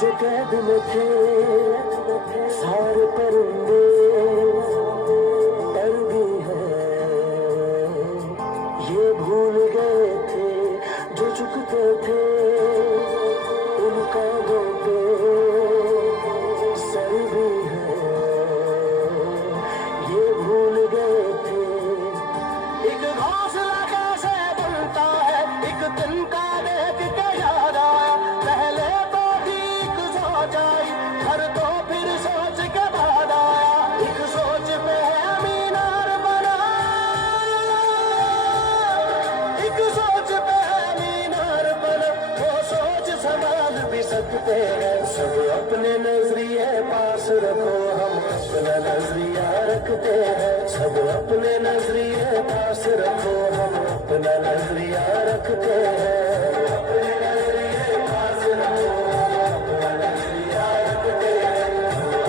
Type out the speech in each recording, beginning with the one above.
जो कैद में थे सारे परिंदे डर भी हैं, ये भूल गए थे जो झुकते थे उन कांधों पे सर भी है, ये भूल गए थे। एक घोंसला कैसे बनता है एक दिन का देख के याद आया, पहले तो ठीक सोच आई हर तो फिर सोच के बाद आया, एक सोच पे है मीनार बना, एक सोच पे है मीनार बना, वो सोच संभाल भी सकते हैं। सब अपने नजरिए पास रखो, हम अपना नजरिया रखते हैं। सब अपने नजरिए पास रखो, हम अपना नजरिया रखते हैं। अपने नजरिए पास रखो, हम अपना नजरिया रखते हैं।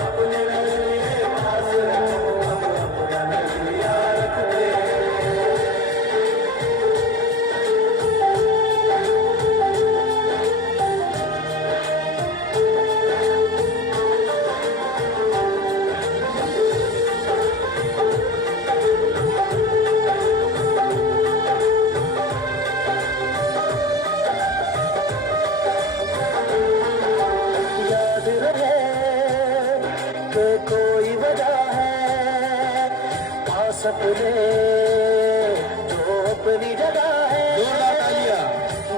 अपने नजरिए पास रखो, हम अपना नजरिया रखते हैं। याद रहे कि कोई वजह है, पास अपने जो अपनी जगह है,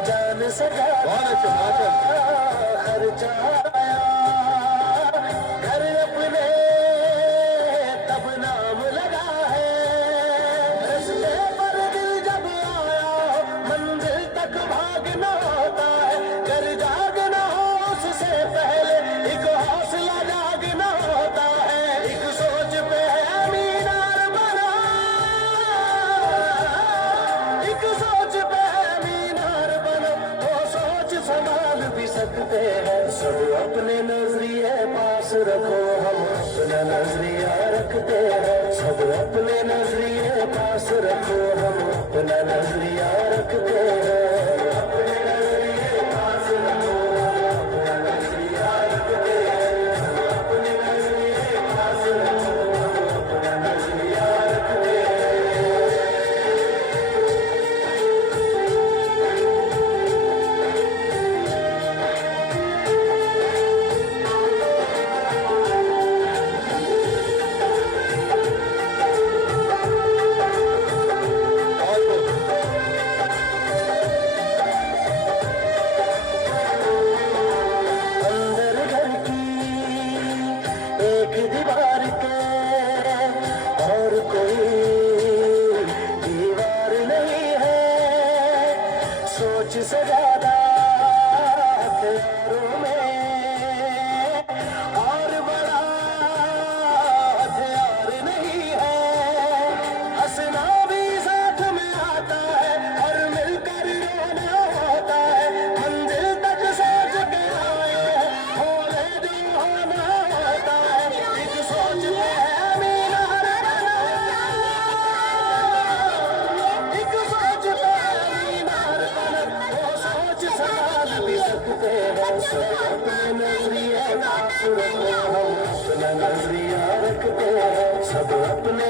जान से ज्यादा खर्चा आया, घर अपने तब नाम लगा है, रस्ते पर दिल जब आया मंजिल तक भागना होता है, घर जागना हो उससे पहले एक हौसला जागना होता है, एक सोच पे है मीनार बना, एक सोच पे है मीनार बना, वो सोच संभाल भी सकते हैं। सब अपने नजरिए पास रखो, हम अपना नजरिया रखते हैं। सब अपने नजरिए पास रखो, हम अपना नजरिया रखते हैं। अपने नजरिए पास रखो, हम अपना नजरिया रखते हैं। अपने नजरिए पास रखो, हम अपना नजरिया रखते हैं। अंदर घर की एक दीवार के और कोई दीवार नहीं है, सोच से ज्यादा हथियारों में और बड़ा हथियार नहीं है, हंसना भी साथ में आता है और मिलकर रोना होता है, मंजिल तक सोच के आए होले जो होना होता है, एक सोच पे है मीनार बना, एक सोच पे है मीनार बना, वो सोच संभाल भी सकते हैं। सब अपने नजरिए पास रखो, हम अपना नजरिया रखते हैं। सब अपने